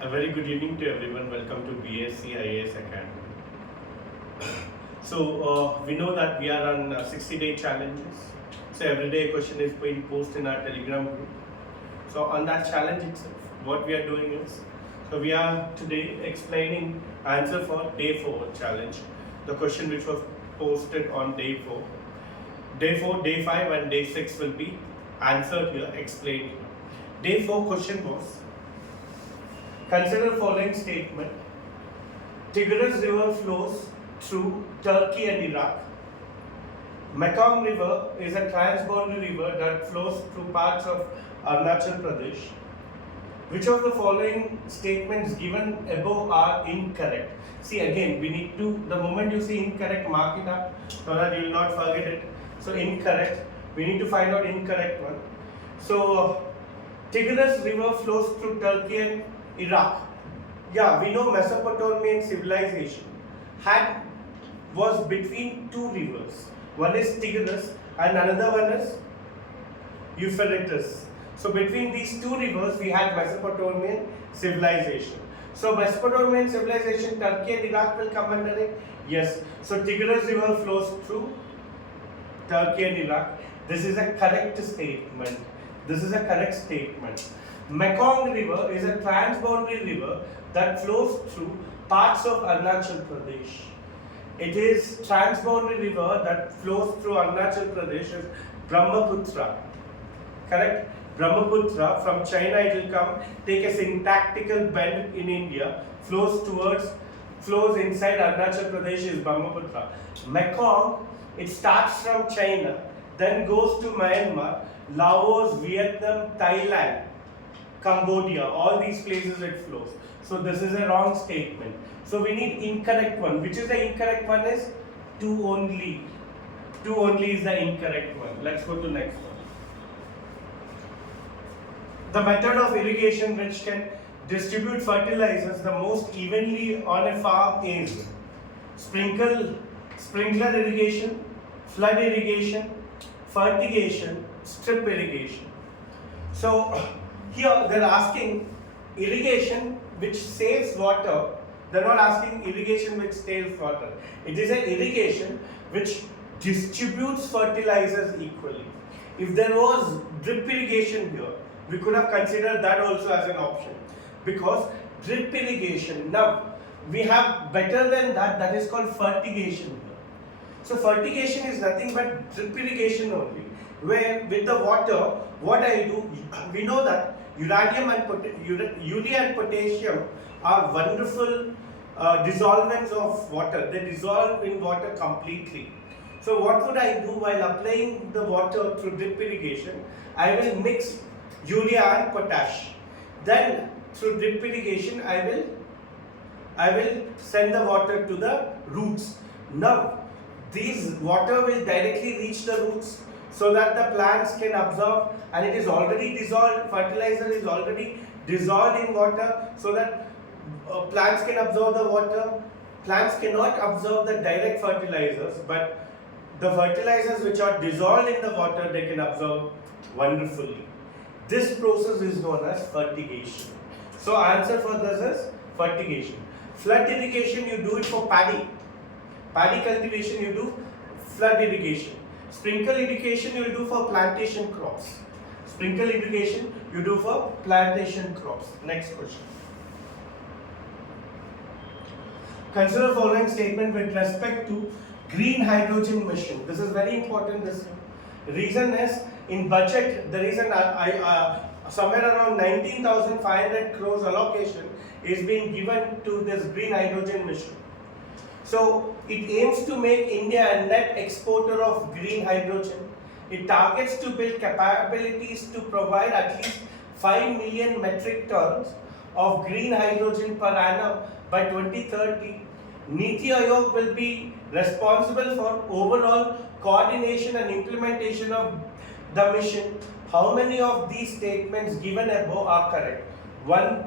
A very good evening to everyone. Welcome to BSc IAS Academy. We know that we are on 60-day challenges. So every day a question is being posted in our Telegram group. So on that challenge itself, what we are doing is, so we are today explaining answer for day 4 challenge. The question which was posted on day 4. Day 4, day 5 and day 6 will be answered here, explained here. Day 4 question was, consider following statement. Tigris River flows through Turkey and Iraq. Mekong River is a transboundary river that flows through parts of Arunachal Pradesh. Which of the following statements given above are incorrect? See, again, we need to, the moment you see incorrect, mark it up so that you will not forget it. So incorrect, we need to find out incorrect one. So Tigris River flows through Turkey and Iraq. Yeah, we know Mesopotamian civilization was between two rivers. One is Tigris and another one is Euphrates. So between these two rivers we had Mesopotamian civilization. So Mesopotamian civilization, Turkey and Iraq will come under it. Yes. So Tigris River flows through Turkey and Iraq. This is a correct statement. This is a correct statement. Mekong River is a transboundary river that flows through parts of Arunachal Pradesh. It is transboundary river that flows through Arunachal Pradesh is Brahmaputra. Correct? Brahmaputra from China it will come, take a syntactical bend in India, flows inside Arunachal Pradesh is Brahmaputra. Mekong, it starts from China, then goes to Myanmar, Laos, Vietnam, Thailand, Cambodia, all these places it flows. So this is a wrong statement. So we need incorrect one. Which is the incorrect one is 2 only. 2 only is the incorrect one. Let's go to next one. The method of irrigation which can distribute fertilizers the most evenly on a farm is sprinkler irrigation, flood irrigation, fertigation, strip irrigation. So here they are asking irrigation which saves water. They are not asking irrigation which saves water. It is an irrigation which distributes fertilizers equally. If there was drip irrigation here, we could have considered that also as an option. Because drip irrigation, now we have better than that, that is called fertigation here. So fertigation is nothing but drip irrigation only, where with the water, what I do, we know that urea and potassium are wonderful dissolvents of water. They dissolve in water completely. So what would I do while applying the water through drip irrigation? I will mix urea and potash. Then through drip irrigation, I will send the water to the roots. Now, these water will directly reach the roots so that the plants can absorb, and it is already dissolved, fertilizer is already dissolved in water so that plants can absorb the water. Plants cannot absorb the direct fertilizers, but the fertilizers which are dissolved in the water, they can absorb wonderfully. This process is known as fertigation. So answer for this is fertigation. Flood irrigation, you do it for paddy. Paddy cultivation, you do flood irrigation. Sprinkle irrigation, you will do for plantation crops. Sprinkle irrigation, you do for plantation crops. Next question. Consider following statement with respect to green hydrogen mission. This is very important. This reason is in budget. The reason somewhere around 19,500 crores allocation is being given to this green hydrogen mission. So it aims to make India a net exporter of green hydrogen. It targets to build capabilities to provide at least 5 million metric tons of green hydrogen per annum by 2030. Niti Aayog will be responsible for overall coordination and implementation of the mission. How many of these statements given above are correct? One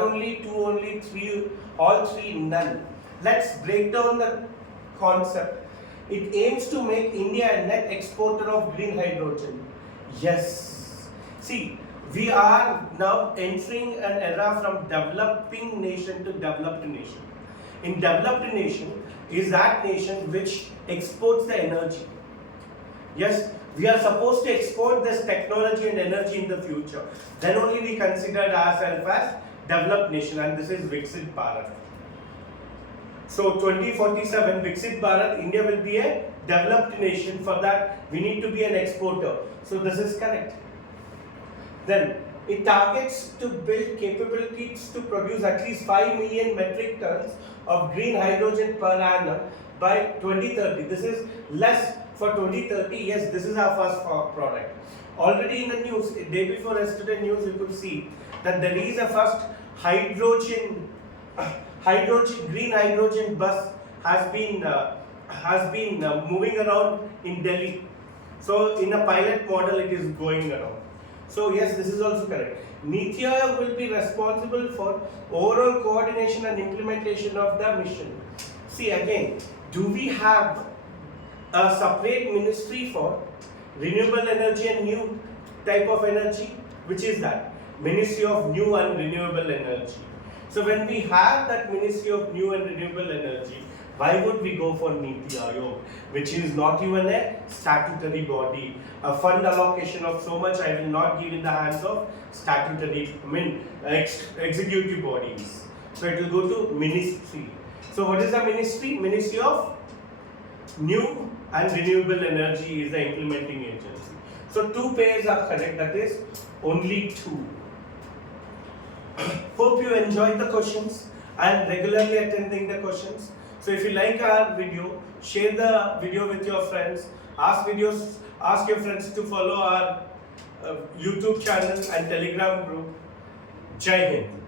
only, 2 only, 3, all 3 none. Let's break down the concept. It aims to make India a net exporter of green hydrogen. Yes. See, We are now entering an era from developing nation to developed nation. In developed nation is that nation which exports the energy. Yes, we are supposed to export this technology and energy in the future. Then only we considered ourselves as developed nation, and this is Viksit Bharat. So 2047 Viksit Bharat, India will be a developed nation. For that we need to be an exporter. So this is correct. Then it targets to build capabilities to produce at least 5 million metric tons of green hydrogen per annum by 2030. This is less for 2030. Yes, this is our first product. Already in the news, day before yesterday news, you could see that there is a first green hydrogen bus has been moving around in Delhi. So in a pilot model, it is going around. So yes, this is also correct. NITI Aayog will be responsible for overall coordination and implementation of the mission. See again, do we have a separate ministry for renewable energy and new type of energy? Which is that? Ministry of New and Renewable Energy. So when we have that Ministry of New and Renewable Energy, why would we go for NITI Aayog, which is not even a statutory body? A fund allocation of so much I will not give in the hands of executive bodies. So it will go to ministry. So what is the ministry? Ministry of New and Renewable Energy is the implementing agency. So two pairs are correct, that is only two. Hope you enjoyed the questions and regularly attending the questions. So if you like our video, share the video with your friends. Ask your friends to follow our YouTube channel and Telegram group. Jai Hind.